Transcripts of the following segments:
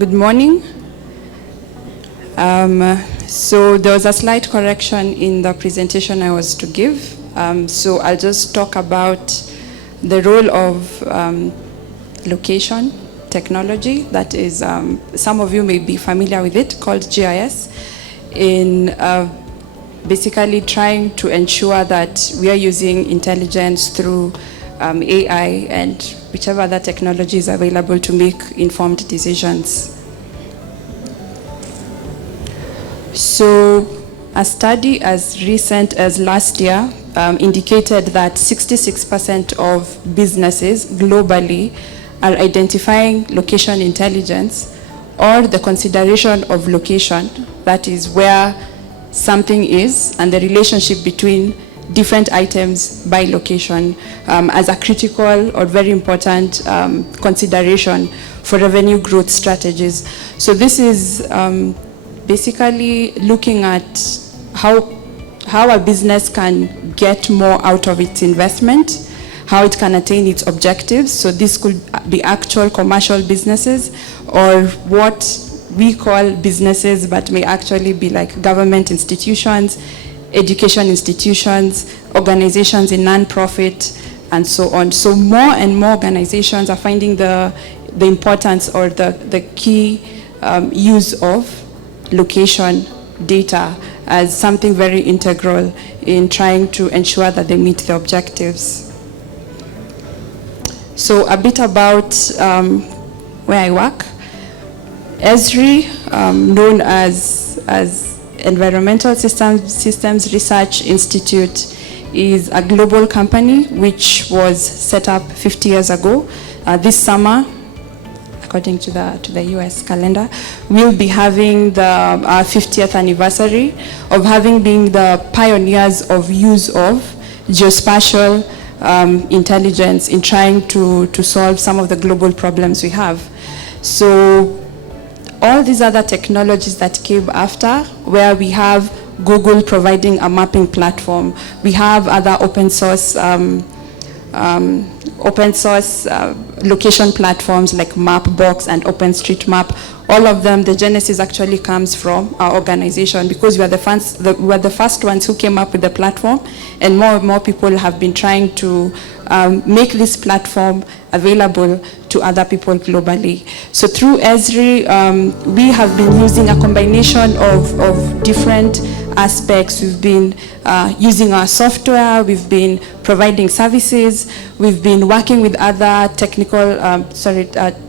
Good morning. So there was a slight correction in the presentation I was to give. So I'll just talk about the role of location technology, that is, some of you may be familiar with it, called GIS, in basically trying to ensure that we are using intelligence through AI and whichever other technology is available to make informed decisions. So a study as recent as last year indicated that 66% of businesses globally are identifying location intelligence or the consideration of location, that is where something is, and the relationship between different items by location as a critical or very important consideration for revenue growth strategies. So this is basically looking at how a business can get more out of its investment, how it can attain its objectives. So this could be actual commercial businesses, or what we call businesses but may actually be like government institutions, education institutions, organizations in non-profit, and so on. So more and more organizations are finding the importance or the key use of location data as something very integral in trying to ensure that they meet the objectives. So a bit about where I work. ESRI, known as Environmental Systems Research Institute, is a global company which was set up 50 years ago. This summer, according to the US calendar, we'll be having the 50th anniversary of having been the pioneers of use of geospatial intelligence in trying to solve some of the global problems we have. So all these other technologies that came after, where we have Google providing a mapping platform, we have other open source location platforms like Mapbox and OpenStreetMap. All of them, the genesis actually comes from our organization, because we are the first ones who came up with the platform, and more people have been trying to make this platform available to other people globally. So through ESRI, we have been using a combination of different aspects. We've been using our software, we've been providing services, we've been working with other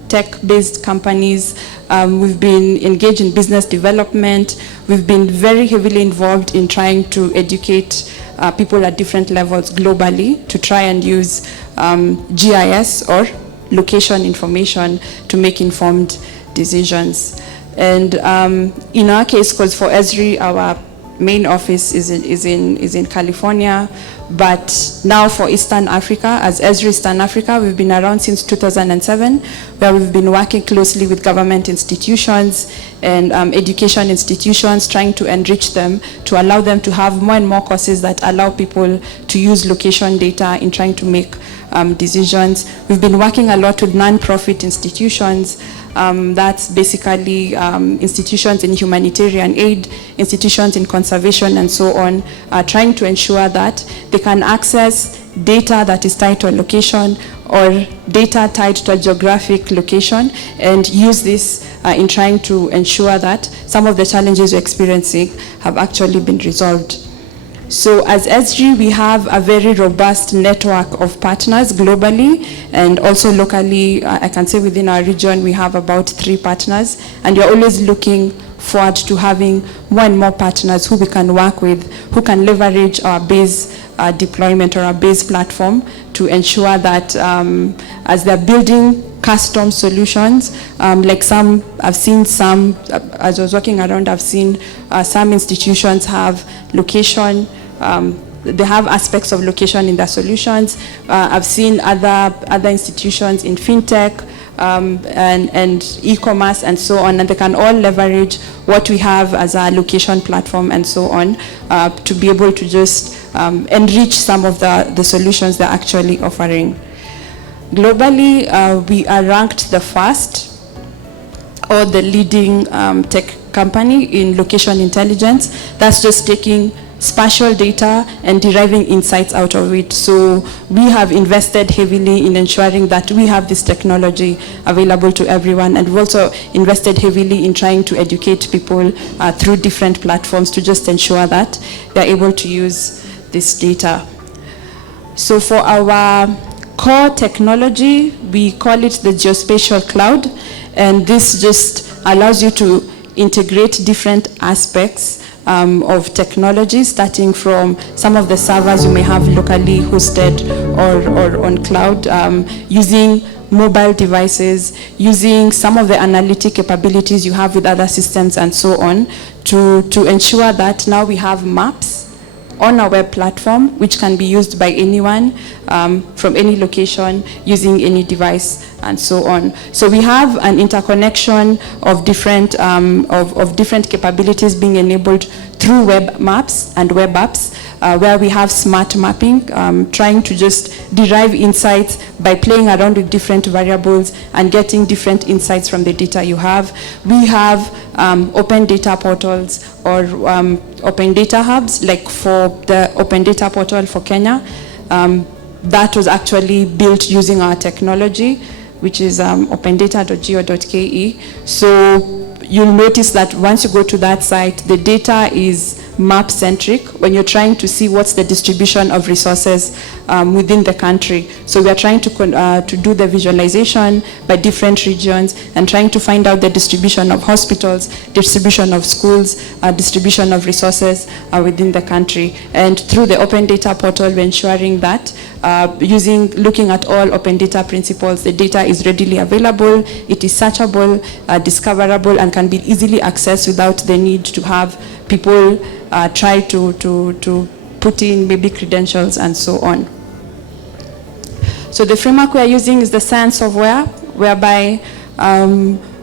tech-based companies, we've been engaged in business development, we've been very heavily involved in trying to educate people at different levels globally to try and use GIS or location information to make informed decisions. And in our case, because for ESRI, our main office is in California, but now for Eastern Africa, as ESRI Eastern Africa, we've been around since 2007, where we've been working closely with government institutions and education institutions, trying to enrich them, to allow them to have more and more courses that allow people to use location data in trying to make decisions. We've been working a lot with non-profit institutions. That's basically institutions in humanitarian aid, institutions in conservation, and so on, trying to ensure that they can access data that is tied to a location or data tied to a geographic location, and use this in trying to ensure that some of the challenges we're experiencing have actually been resolved. So as ESRI, we have a very robust network of partners globally and also locally. I can say within our region, we have about 3 partners, and we're always looking forward to having more and more partners who we can work with, who can leverage our base deployment or our base platform to ensure that as they're building custom solutions, like some, I've seen some, as I was walking around, I've seen some institutions have location, they have aspects of location in their solutions. I've seen other institutions in fintech and e-commerce and so on, and they can all leverage what we have as a location platform and so on to be able to just enrich some of the solutions they're actually offering. Globally, we are ranked the first or the leading tech company in location intelligence. That's just taking spatial data and deriving insights out of it. So we have invested heavily in ensuring that we have this technology available to everyone, and we've also invested heavily in trying to educate people through different platforms to just ensure that they're able to use this data. So for our core technology, we call it the geospatial cloud, and this just allows you to integrate different aspects of technology, starting from some of the servers you may have locally hosted or on cloud, using mobile devices, using some of the analytic capabilities you have with other systems and so on, to ensure that now we have maps on our web platform, which can be used by anyone from any location using any device and so on. So we have an interconnection of different capabilities being enabled through web maps and web apps, where we have smart mapping, trying to just derive insights by playing around with different variables and getting different insights from the data you have. We have open data portals or open data hubs, like for the open data portal for Kenya. That was actually built using our technology, which is opendata.go.ke. So you'll notice that once you go to that site, the data is map-centric when you're trying to see what's the distribution of resources within the country. So we are trying to do the visualization by different regions and trying to find out the distribution of hospitals, distribution of schools, distribution of resources within the country. And through the open data portal, we're ensuring that looking at all open data principles, the data is readily available, it is searchable, discoverable, and can be easily accessed without the need to have people try to put in maybe credentials and so on. So the framework we are using is the science of where, whereby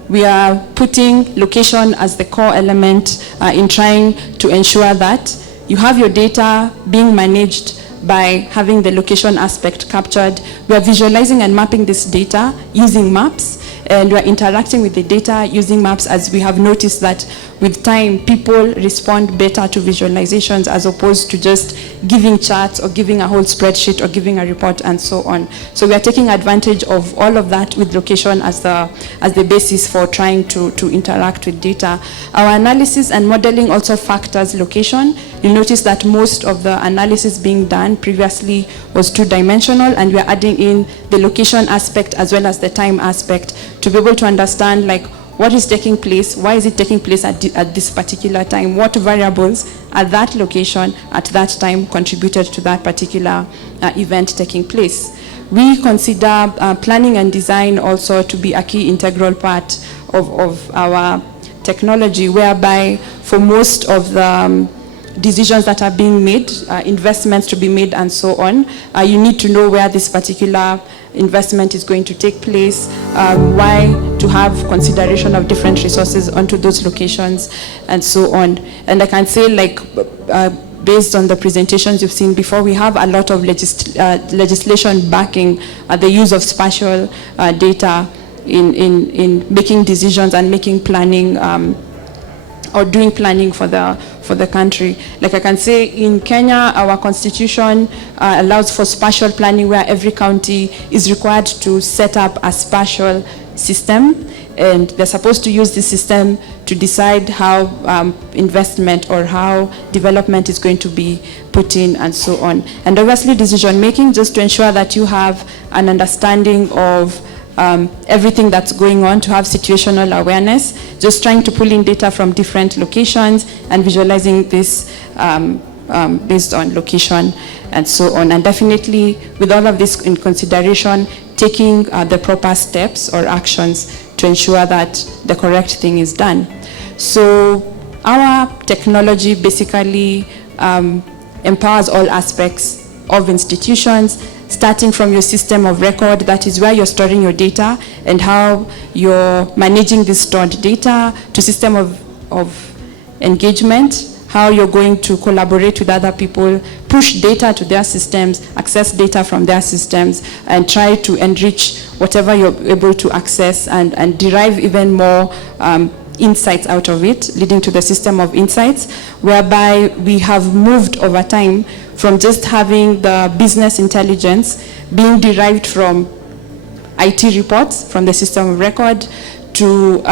we are putting location as the core element in trying to ensure that you have your data being managed by having the location aspect captured. We are visualizing and mapping this data using maps, and we are interacting with the data using maps, as we have noticed that with time, people respond better to visualizations as opposed to just giving charts or giving a whole spreadsheet or giving a report and so on. So we are taking advantage of all of that with location as the basis for trying to interact with data. Our analysis and modeling also factors location. You'll notice that most of the analysis being done previously was two-dimensional, and we are adding in the location aspect as well as the time aspect to be able to understand, like, what is taking place, why is it taking place at this particular time, what variables at that location at that time contributed to that particular event taking place. We consider planning and design also to be a key integral part of our technology, whereby for most of the decisions that are being made, investments to be made and so on, you need to know where this particular investment is going to take place, why to have consideration of different resources onto those locations and so on. And I can say, like, based on the presentations you've seen before, we have a lot of legislation backing the use of spatial data in making decisions and making planning or doing planning for the country. Like I can say, in Kenya, our constitution allows for spatial planning, where every county is required to set up a spatial system, and they're supposed to use this system to decide how investment or how development is going to be put in and so on. And obviously decision making, just to ensure that you have an understanding of everything that's going on, to have situational awareness, just trying to pull in data from different locations and visualizing this based on location and so on. And definitely, with all of this in consideration, taking the proper steps or actions to ensure that the correct thing is done. So our technology basically empowers all aspects of institutions, starting from your system of record, that is where you're storing your data and how you're managing this stored data, to system of engagement, how you're going to collaborate with other people, push data to their systems, access data from their systems, and try to enrich whatever you're able to access and derive even more insights out of it, leading to the system of insights, whereby we have moved over time from just having the business intelligence being derived from IT reports from the system of record to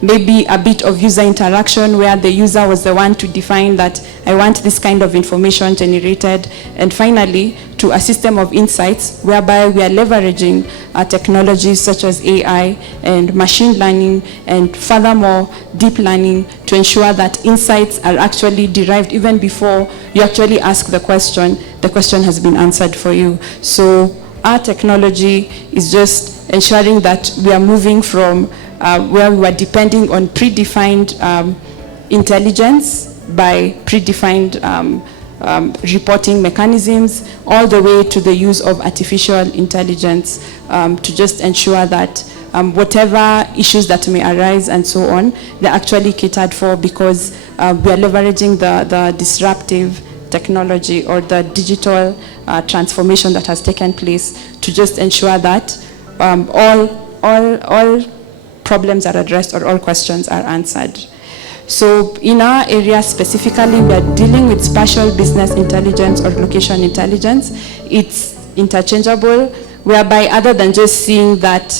maybe a bit of user interaction where the user was the one to define that I want this kind of information generated, and finally to a system of insights whereby we are leveraging technologies such as AI and machine learning and furthermore deep learning to ensure that insights are actually derived even before you actually ask the question has been answered for you. So our technology is just ensuring that we are moving from where we were depending on predefined intelligence by predefined reporting mechanisms, all the way to the use of artificial intelligence to just ensure that whatever issues that may arise and so on, they're actually catered for, because we are leveraging the disruptive technology or the digital transformation that has taken place to just ensure that all problems are addressed or all questions are answered. So in our area specifically, we are dealing with spatial business intelligence or location intelligence. It's interchangeable, whereby other than just seeing that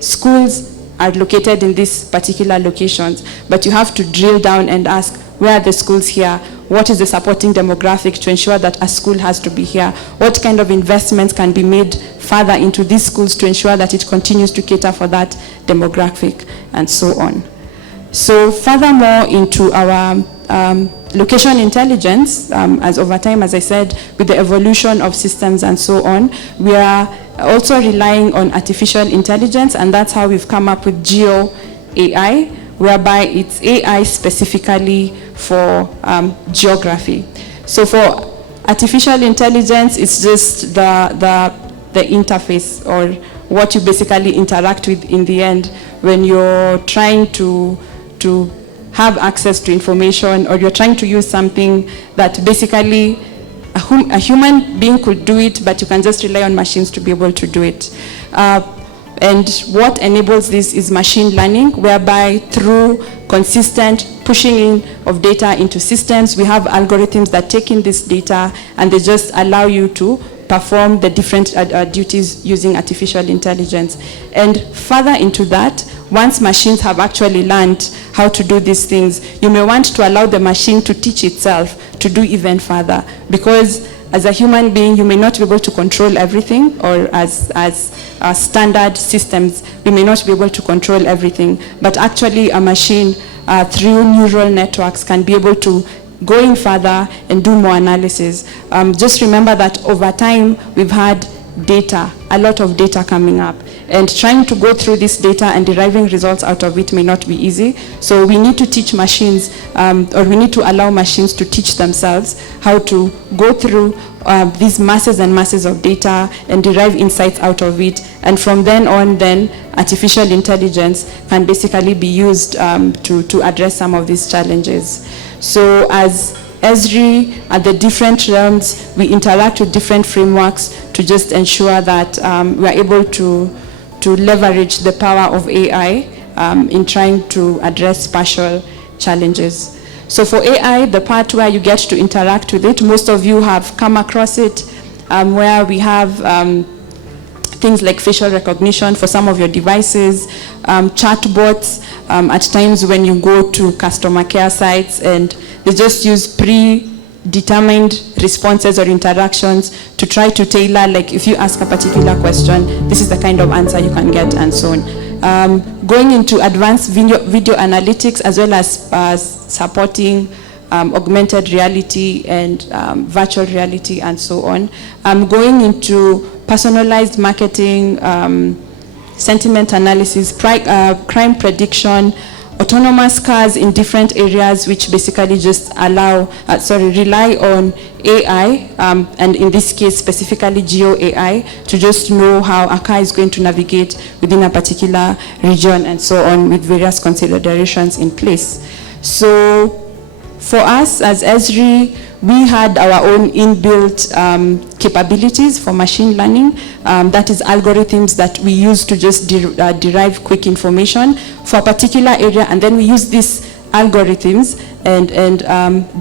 schools are located in these particular locations, but you have to drill down and ask, where are the schools here? What is the supporting demographic to ensure that a school has to be here? What kind of investments can be made further into these schools to ensure that it continues to cater for that demographic, and so on. So furthermore, into our location intelligence, as over time, as I said, with the evolution of systems and so on, we are also relying on artificial intelligence, and that's how we've come up with Geo AI, whereby it's AI specifically for geography. So for artificial intelligence, it's just the interface, or what you basically interact with in the end when you're trying to have access to information, or you're trying to use something that basically a human being could do it, but you can just rely on machines to be able to do it. And what enables this is machine learning, whereby through consistent pushing in of data into systems, we have algorithms that take in this data and they just allow you to perform the different duties using artificial intelligence. And further into that, once machines have actually learned how to do these things, you may want to allow the machine to teach itself to do even further, because as a human being, you may not be able to control everything, or as standard systems, we may not be able to control everything. But actually, a machine, through neural networks, can be able to go in further and do more analysis. Just remember that over time, we've had data, a lot of data coming up. And trying to go through this data and deriving results out of it may not be easy. So we need to teach machines, or we need to allow machines to teach themselves how to go through these masses and masses of data and derive insights out of it. And from then on, then artificial intelligence can basically be used to address some of these challenges. So as ESRI, at the different realms, we interact with different frameworks to just ensure that we are able to leverage the power of AI in trying to address spatial challenges. So for AI, the part where you get to interact with it, most of you have come across it, where we have things like facial recognition for some of your devices, chatbots, at times when you go to customer care sites and they just use predetermined responses or interactions to try to tailor, like if you ask a particular question, this is the kind of answer you can get, and so on. Going into advanced video analytics, as well as supporting augmented reality and virtual reality and so on. Going into personalized marketing, sentiment analysis, crime prediction, autonomous cars in different areas, which basically just rely on AI, and in this case specifically Geo AI, to just know how a car is going to navigate within a particular region and so on, with various considerations in place. So For us as ESRI, we had our own inbuilt capabilities for machine learning. That is algorithms that we use to just derive quick information for a particular area, and then we use these algorithms and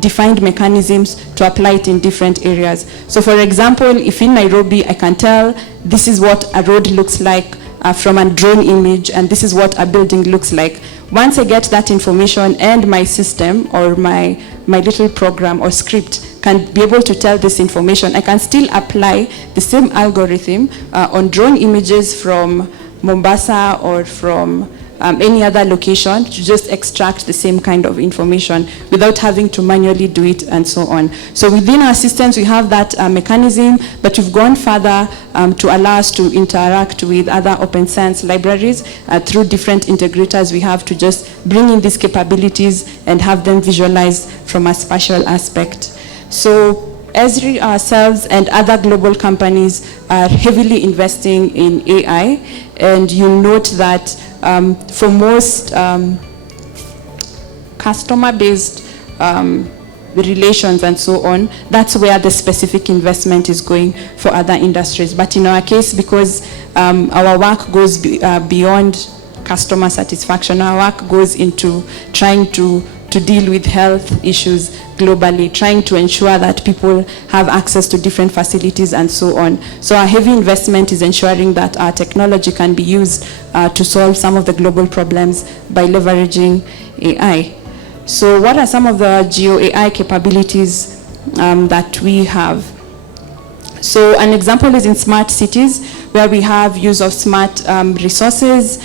defined mechanisms to apply it in different areas. So for example, if in Nairobi I can tell this is what a road looks like from a drone image, and this is what a building looks like. Once I get that information and my system or my little program or script can be able to tell this information, I can still apply the same algorithm on drone images from Mombasa or from any other location to just extract the same kind of information without having to manually do it and so on. So within our systems we have that mechanism, but we've gone further to allow us to interact with other open science libraries through different integrators we have to just bring in these capabilities and have them visualized from a spatial aspect. So ESRI ourselves and other global companies are heavily investing in AI, and you'll note that for most customer-based relations and so on, that's where the specific investment is going for other industries. But in our case, because our work goes beyond customer satisfaction, our work goes into trying to deal with health issues globally, trying to ensure that people have access to different facilities and so on. So our heavy investment is ensuring that our technology can be used to solve some of the global problems by leveraging AI. So what are some of the geo-AI capabilities that we have? So an example is in smart cities, where we have use of smart resources,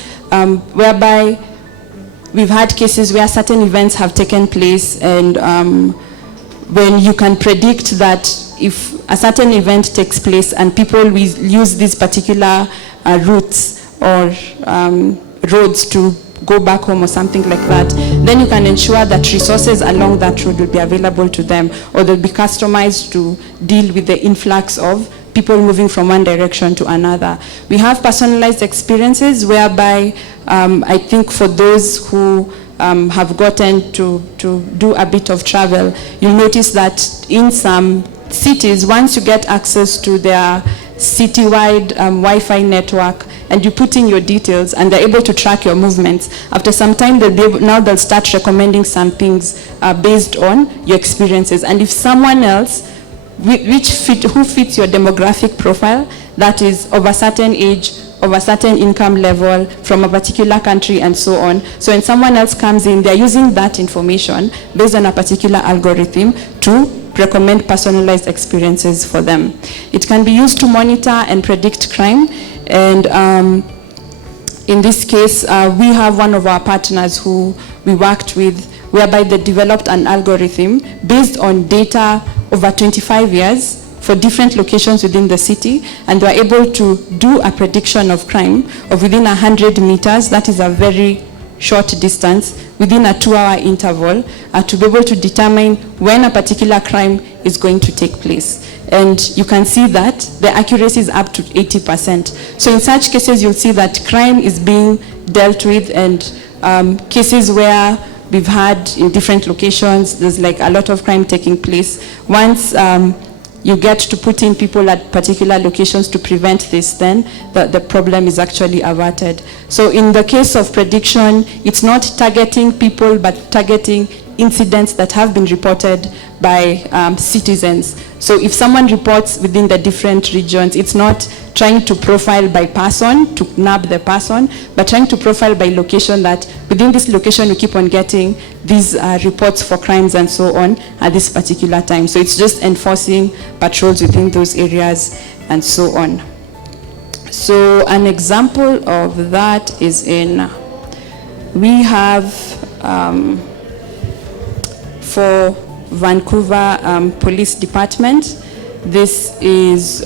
whereby we've had cases where certain events have taken place, and when you can predict that if a certain event takes place and people will use these particular routes or roads to go back home or something like that, then you can ensure that resources along that road will be available to them, or they'll be customized to deal with the influx of people moving from one direction to another. We have personalized experiences whereby I think for those who have gotten to do a bit of travel, you'll notice that in some cities, once you get access to their citywide Wi-Fi network and you put in your details and they're able to track your movements, after some time they'll start recommending some things based on your experiences. And if someone else who fits your demographic profile, that is of a certain age, of a certain income level, from a particular country and so on. So when someone else comes in, they're using that information based on a particular algorithm to recommend personalized experiences for them. It can be used to monitor and predict crime. And in this case, we have one of our partners who we worked with, whereby they developed an algorithm based on data over 25 years for different locations within the city, and they were able to do a prediction of crime of within 100 meters, that is a very short distance, within a 2-hour interval, to be able to determine when a particular crime is going to take place. And you can see that the accuracy is up to 80%. So in such cases, you'll see that crime is being dealt with, and cases where we've had in different locations, there's like a lot of crime taking place. Once you get to put in people at particular locations to prevent this, then the problem is actually averted. So in the case of prediction, it's not targeting people, but targeting incidents that have been reported by citizens. So if someone reports within the different regions, it's not trying to profile by person, to nab the person, but trying to profile by location, that within this location we keep on getting these reports for crimes and so on at this particular time. So it's just enforcing patrols within those areas and so on. So an example of that is we have for Vancouver Police Department, this is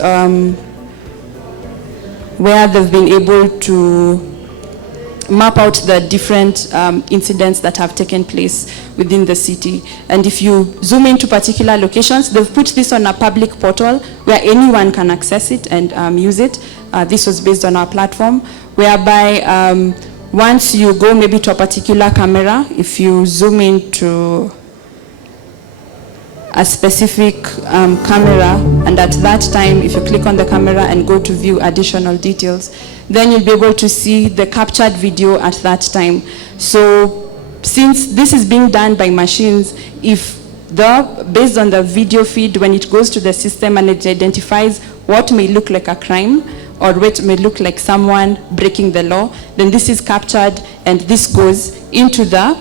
where they've been able to map out the different incidents that have taken place within the city. And if you zoom into particular locations, they've put this on a public portal where anyone can access it and use it. This was based on our platform, whereby once you go maybe to a particular camera, if you zoom into a specific camera, and at that time, if you click on the camera and go to view additional details, then you'll be able to see the captured video at that time. So since this is being done by machines, based on the video feed, when it goes to the system and it identifies what may look like a crime or what may look like someone breaking the law, then this is captured and this goes into the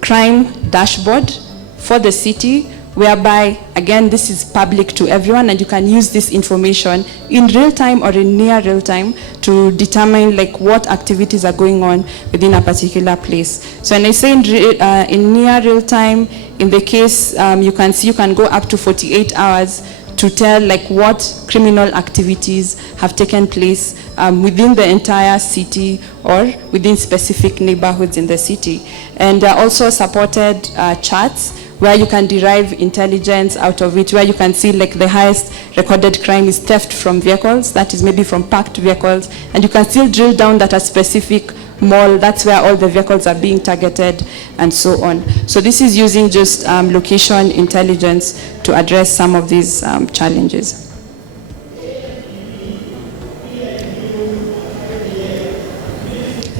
crime dashboard for the city, whereby, again, this is public to everyone, and you can use this information in real time or in near real time to determine like what activities are going on within a particular place. So when I say in near real time, in the case, you can see you can go up to 48 hours to tell like what criminal activities have taken place within the entire city or within specific neighborhoods in the city. And also supported charts where you can derive intelligence out of it, where you can see like the highest recorded crime is theft from vehicles, that is maybe from parked vehicles, and you can still drill down that a specific mall, that's where all the vehicles are being targeted, and so on. So this is using just location intelligence to address some of these challenges.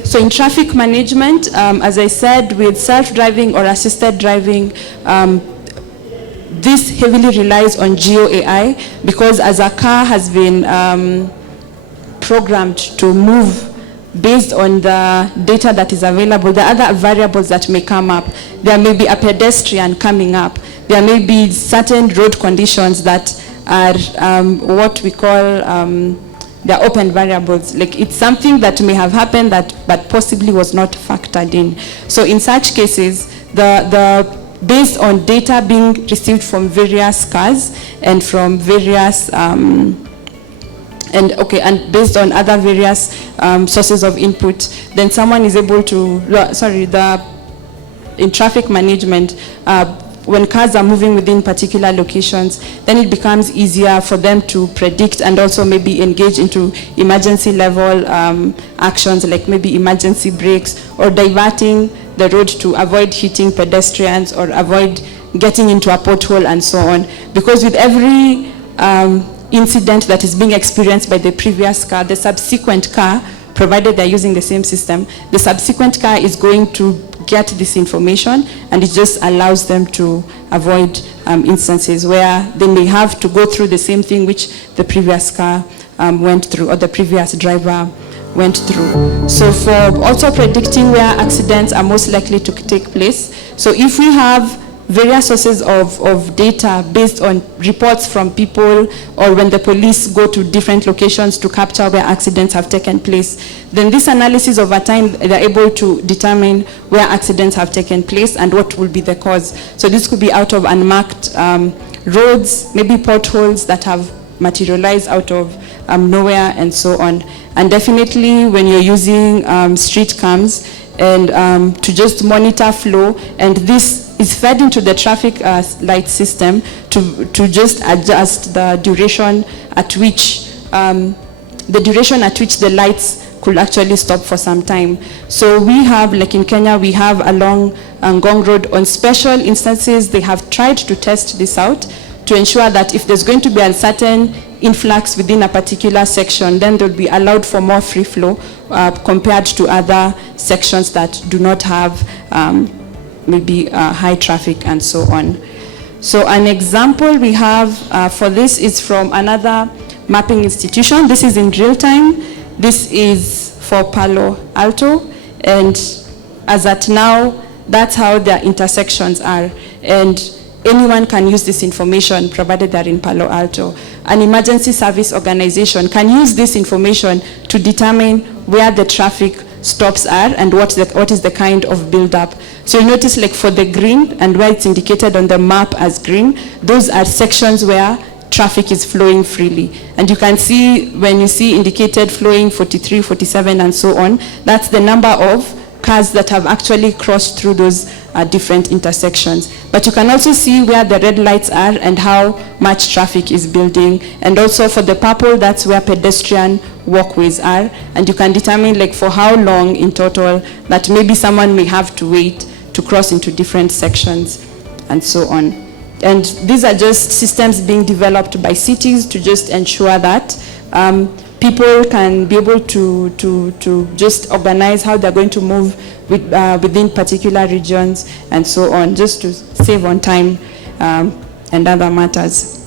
So in traffic management, as I said, with self-driving or assisted driving, this heavily relies on geo-AI, because as a car has been programmed to move based on the data that is available, the other variables that may come up, there may be a pedestrian coming up, there may be certain road conditions that are what we call the open variables. Like it's something that may have happened but possibly was not factored in. So in such cases, based on data being received from various cars and from various and based on other various sources of input, then someone is able to, in traffic management, when cars are moving within particular locations, then it becomes easier for them to predict and also maybe engage into emergency level actions, like maybe emergency brakes or diverting the road to avoid hitting pedestrians or avoid getting into a pothole and so on. Because with every incident that is being experienced by the previous car, the subsequent car, provided they're using the same system, the subsequent car is going to get this information, and it just allows them to avoid instances where they may have to go through the same thing which the previous car went through or the previous driver went through. So for also predicting where accidents are most likely to take place, so if we have various sources of data based on reports from people or when the police go to different locations to capture where accidents have taken place, then this analysis over time, they're able to determine where accidents have taken place and what will be the cause. So this could be out of unmarked roads, maybe potholes that have materialized out of nowhere and so on. And definitely when you're using street cams and to just monitor flow, and this is fed into the traffic light system to just adjust the duration at which the lights could actually stop for some time. So we have, like in Kenya, we have along Ngong Road, on special instances, they have tried to test this out to ensure that if there's going to be a certain influx within a particular section, then they'll be allowed for more free flow compared to other sections that do not have maybe high traffic and so on. So an example we have for this is from another mapping institution. This is in real time. This is for Palo Alto, and as at now, that's how their intersections are. And anyone can use this information provided they're in Palo Alto. An emergency service organization can use this information to determine where the traffic stops are and what is the kind of build-up. So you notice, like for the green and where it's indicated on the map as green, those are sections where traffic is flowing freely. And you can see, when you see indicated flowing 43, 47 and so on, that's the number of cars that have actually crossed through those different intersections. But you can also see where the red lights are and how much traffic is building. And also for the purple, that's where pedestrian walkways are. And you can determine, like, for how long in total that maybe someone may have to wait to cross into different sections and so on. And these are just systems being developed by cities to just ensure that people can be able to just organize how they're going to move within particular regions and so on, just to save on time and other matters.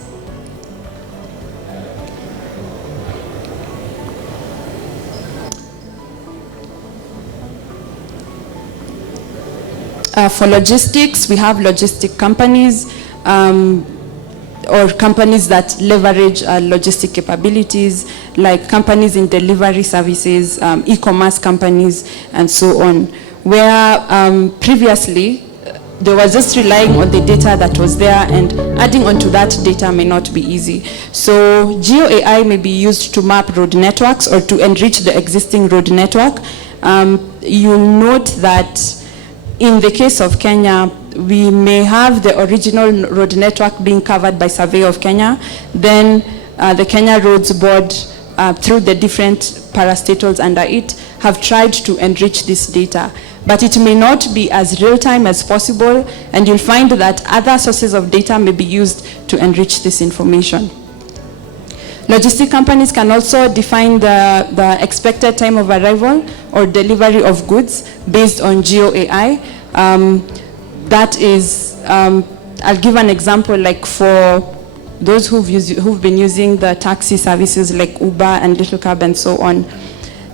For logistics, we have logistic companies or companies that leverage logistic capabilities, like companies in delivery services, e-commerce companies, and so on, where previously they were just relying on the data that was there, and adding onto that data may not be easy. So GeoAI may be used to map road networks or to enrich the existing road network. You'll note that in the case of Kenya, we may have the original road network being covered by Survey of Kenya. Then the Kenya Roads Board, through the different parastatals under it, have tried to enrich this data. But it may not be as real-time as possible, and you'll find that other sources of data may be used to enrich this information. Logistic companies can also define the expected time of arrival or delivery of goods based on GeoAI. That is, I'll give an example, like for those who've been using the taxi services like Uber and Little Cab and so on.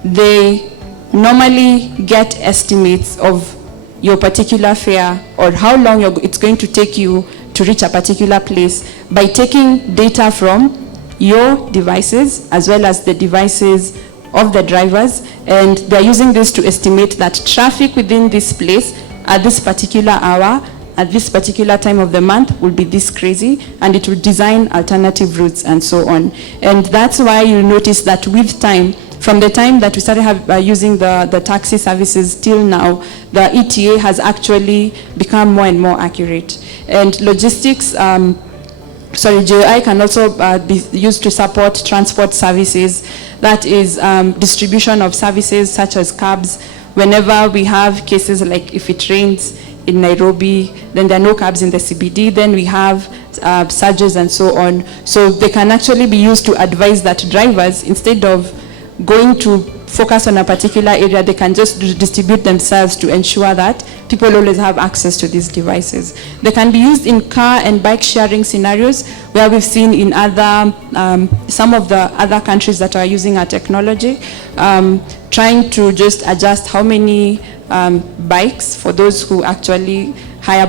They normally get estimates of your particular fare or how long it's going to take you to reach a particular place by taking data from your devices as well as the devices of the drivers, and they're using this to estimate that traffic within this place at this particular hour, at this particular time of the month will be this crazy, and it will design alternative routes and so on. And that's why you notice that with time, from the time that we started using the taxi services till now, the ETA has actually become more and more accurate. And logistics, GeoAI can also be used to support transport services, that is distribution of services such as cabs. Whenever we have cases like if it rains in Nairobi, then there are no cabs in the CBD, then we have surges and so on. So they can actually be used to advise that drivers, instead of going to focus on a particular area, they can just distribute themselves to ensure that people always have access to these devices. They can be used in car and bike sharing scenarios, where we've seen in other, some of the other countries that are using our technology, trying to just adjust how many bikes for those who actually hire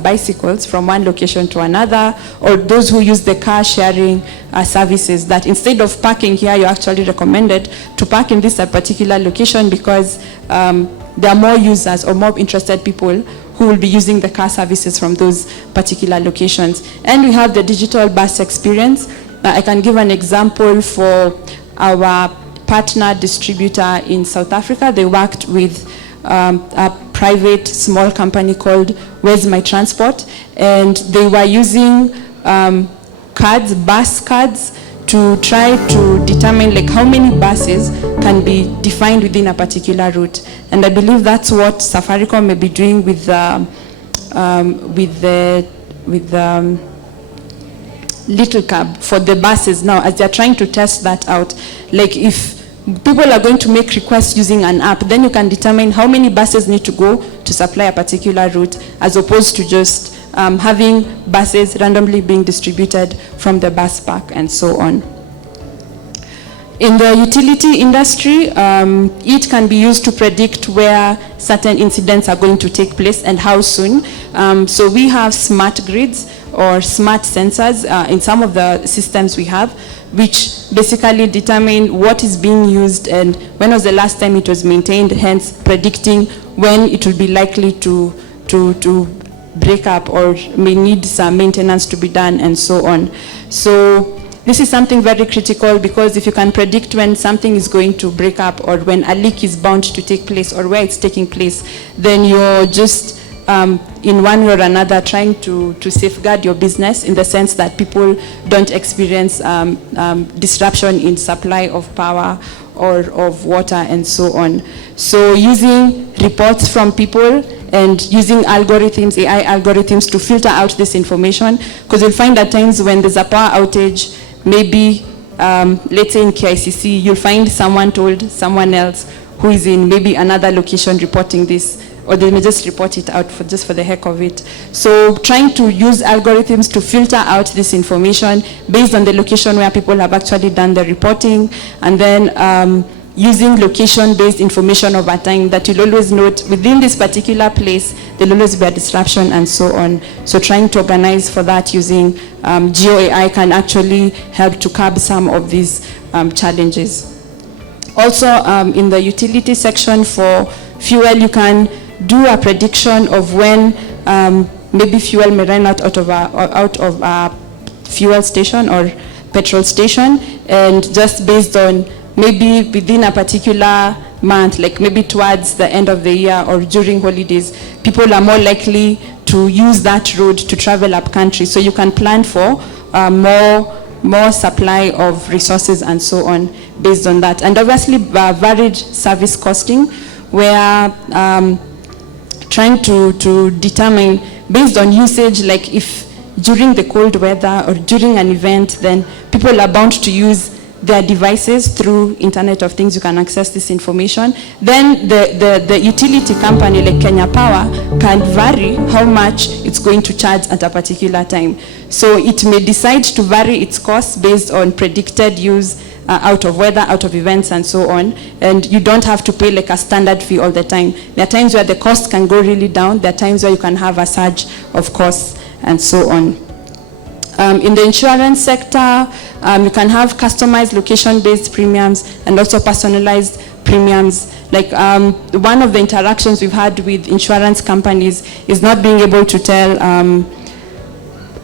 bicycles from one location to another, or those who use the car sharing services, that instead of parking here, you're actually recommended to park in this particular location because there are more users or more interested people who will be using the car services from those particular locations. And we have the digital bus experience. I can give an example for our partner distributor in South Africa. They worked with a private small company called Where's My Transport, and they were using cards, bus cards, to try to determine like how many buses can be defined within a particular route. And I believe that's what Safaricom may be doing with the Little Cab for the buses now, as they're trying to test that out. Like if people are going to make requests using an app, then you can determine how many buses need to go to supply a particular route, as opposed to just having buses randomly being distributed from the bus park and so on. In the utility industry, it can be used to predict where certain incidents are going to take place and how soon. So we have smart grids or smart sensors in some of the systems we have, which basically determine what is being used and when was the last time it was maintained, hence predicting when it will be likely to break up or may need some maintenance to be done and so on. So this is something very critical, because if you can predict when something is going to break up or when a leak is bound to take place or where it's taking place, then you're just in one way or another trying to safeguard your business, in the sense that people don't experience disruption in supply of power or of water and so on. So using reports from people and using algorithms, AI algorithms, to filter out this information, because you'll find at times when there's a power outage, maybe, let's say in KICC, you'll find someone told someone else who is in maybe another location reporting this, or they may just report it out just for the heck of it. So trying to use algorithms to filter out this information based on the location where people have actually done the reporting, and then using location-based information over time that you'll always note within this particular place, there'll always be a disruption and so on. So trying to organize for that using GeoAI can actually help to curb some of these challenges. Also, in the utility section for fuel, you can do a prediction of when maybe fuel may run out of a fuel station or petrol station, and just based on maybe within a particular month, like maybe towards the end of the year or during holidays, people are more likely to use that road to travel up country. So you can plan for more supply of resources and so on based on that. And obviously varied service costing, where trying to determine based on usage, like if during the cold weather or during an event, then people are bound to use their devices through Internet of Things. You can access this information. Then the utility company like Kenya Power can vary how much it's going to charge at a particular time. So it may decide to vary its costs based on predicted use out of weather, out of events, and so on. And you don't have to pay like a standard fee all the time. There are times where the costs can go really down. There are times where you can have a surge of costs and so on. In the insurance sector, you can have customized location-based premiums and also personalized premiums. Like one of the interactions we've had with insurance companies is not being able to tell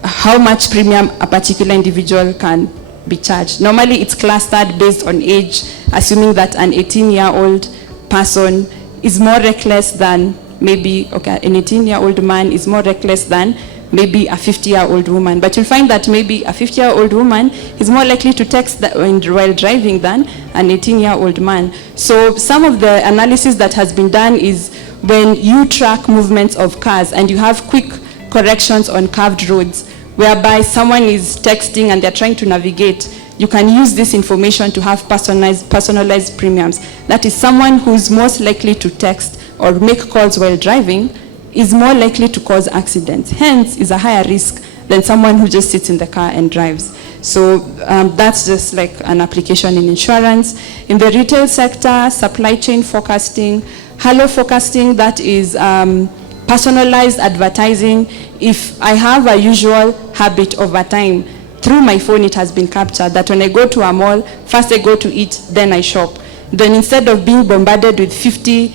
how much premium a particular individual can be charged. Normally it's clustered based on age, assuming that an 18-year-old person is more reckless than maybe, okay, an 18-year-old man is more reckless than maybe a 50-year-old woman. But you'll find that maybe a 50-year-old woman is more likely to text while driving than an 18-year-old man. So some of the analysis that has been done is when you track movements of cars and you have quick corrections on curved roads, whereby someone is texting and they're trying to navigate, you can use this information to have personalized premiums. That is, someone who's most likely to text or make calls while driving is more likely to cause accidents, hence is a higher risk than someone who just sits in the car and drives. So that's just like an application in insurance. In the retail sector, supply chain forecasting, halo forecasting, that is personalized advertising. If I have a usual habit over time, through my phone it has been captured that when I go to a mall, first I go to eat, then I shop. Then instead of being bombarded with 50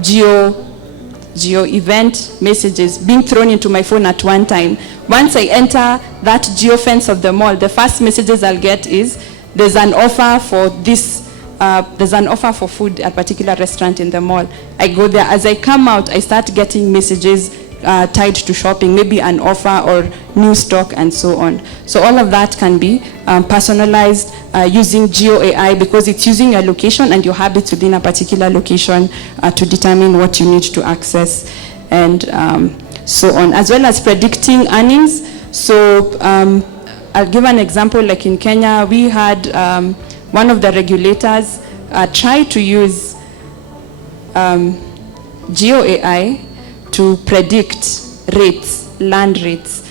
geo event messages being thrown into my phone at one time, once I enter that geo fence of the mall, the first messages I'll get is there's an offer for this, there's an offer for food at a particular restaurant in the mall. I go there. As I come out, I start getting messages tied to shopping, maybe an offer or new stock and so on. So all of that can be personalized using GeoAI, because it's using your location and your habits within a particular location to determine what you need to access and so on, as well as predicting earnings. So I'll give an example. Like in Kenya, we had one of the regulators try to use GeoAI to predict rates, land rates,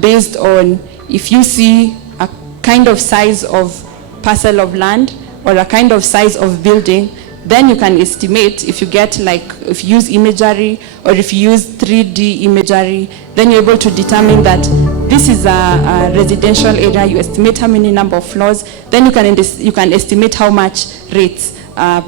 based on if you see a kind of size of parcel of land or a kind of size of building, then you can estimate, if you get like, if you use imagery or if you use 3D imagery, then you're able to determine that this is a residential area. You estimate how many number of floors, then you can estimate how much rates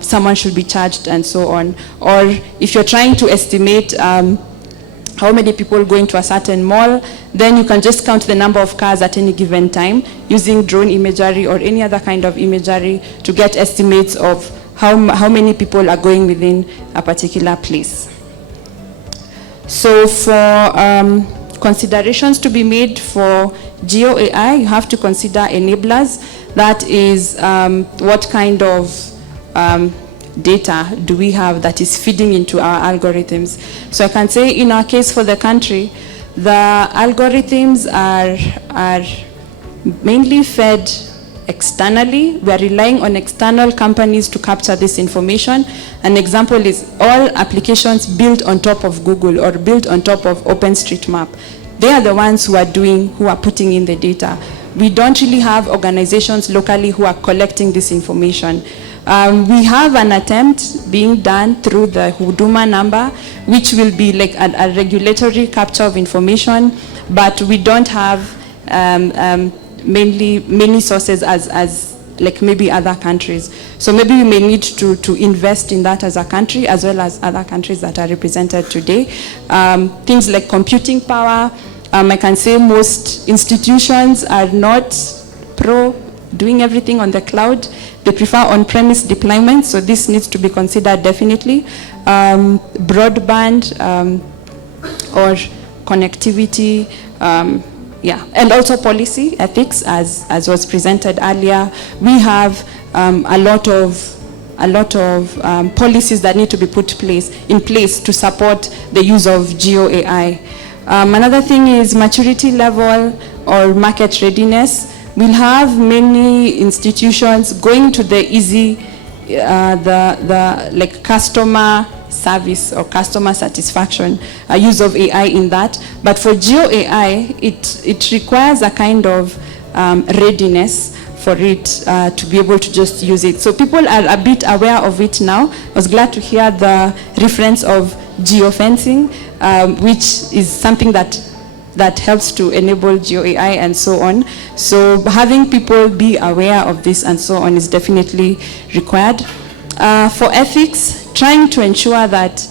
someone should be charged and so on. Or if you're trying to estimate how many people go into a certain mall, then you can just count the number of cars at any given time using drone imagery or any other kind of imagery to get estimates of how many people are going within a particular place. So for considerations to be made for GeoAI, you have to consider enablers. That is what kind of data do we have that is feeding into our algorithms? So I can say in our case for the country, the algorithms are mainly fed externally. We are relying on external companies to capture this information. An example is all applications built on top of Google or built on top of OpenStreetMap. They are the ones who are putting in the data. We don't really have organizations locally who are collecting this information. We have an attempt being done through the Huduma number, which will be like a regulatory capture of information, but we don't have many sources as like maybe other countries. So maybe we may need to invest in that as a country, as well as other countries that are represented today. Things like computing power, I can say most institutions are not pro doing everything on the cloud. They prefer on-premise deployment, so this needs to be considered definitely. Broadband or connectivity, yeah, and also policy ethics, as was presented earlier. We have a lot of policies that need to be put in place to support the use of GeoAI. Another thing is maturity level or market readiness. We'll have many institutions going to the easy, like customer service or customer satisfaction, use of AI in that. But for GeoAI, it requires a kind of readiness for it to be able to just use it. So people are a bit aware of it now. I was glad to hear the reference of geofencing, which is something that helps to enable GeoAI and so on. So having people be aware of this and so on is definitely required. For ethics, trying to ensure that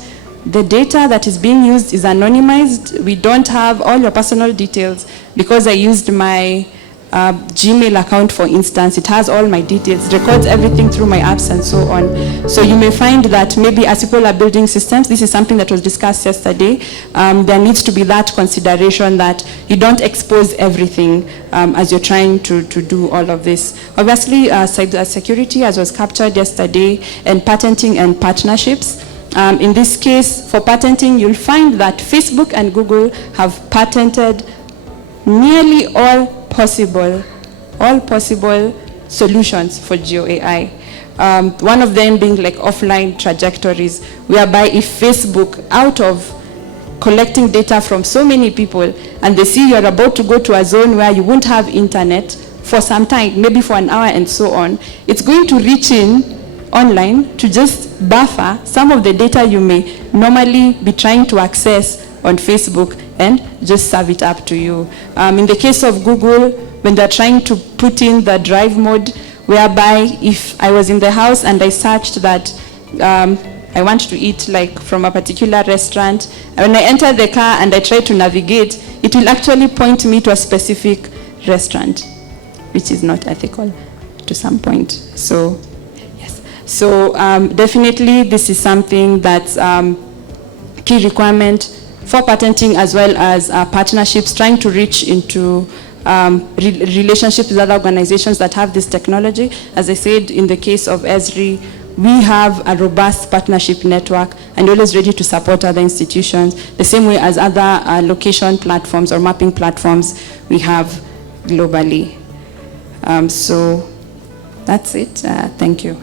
the data that is being used is anonymized. We don't have all your personal details. Because I used my Gmail account, for instance, it has all my details, records everything through my apps and so on. So you may find that maybe as people are building systems, this is something that was discussed yesterday, there needs to be that consideration that you don't expose everything as you're trying to do all of this. Obviously, cyber security, as was captured yesterday, and patenting and partnerships. In this case, for patenting, you'll find that Facebook and Google have patented nearly all possible solutions for GeoAI. One of them being like offline trajectories, whereby if Facebook, out of collecting data from so many people, and they see you're about to go to a zone where you won't have internet for some time, maybe for an hour and so on, it's going to reach in online to just buffer some of the data you may normally be trying to access on Facebook and just serve it up to you. In the case of Google, when they're trying to put in the drive mode, whereby if I was in the house and I searched that I want to eat like from a particular restaurant, when I enter the car and I try to navigate, it will actually point me to a specific restaurant, which is not ethical to some point. So, yes. So definitely this is something that's key requirement for patenting, as well as partnerships, trying to reach into relationships with other organizations that have this technology. As I said, in the case of ESRI, we have a robust partnership network and always ready to support other institutions, the same way as other location platforms or mapping platforms we have globally. So that's it. Thank you.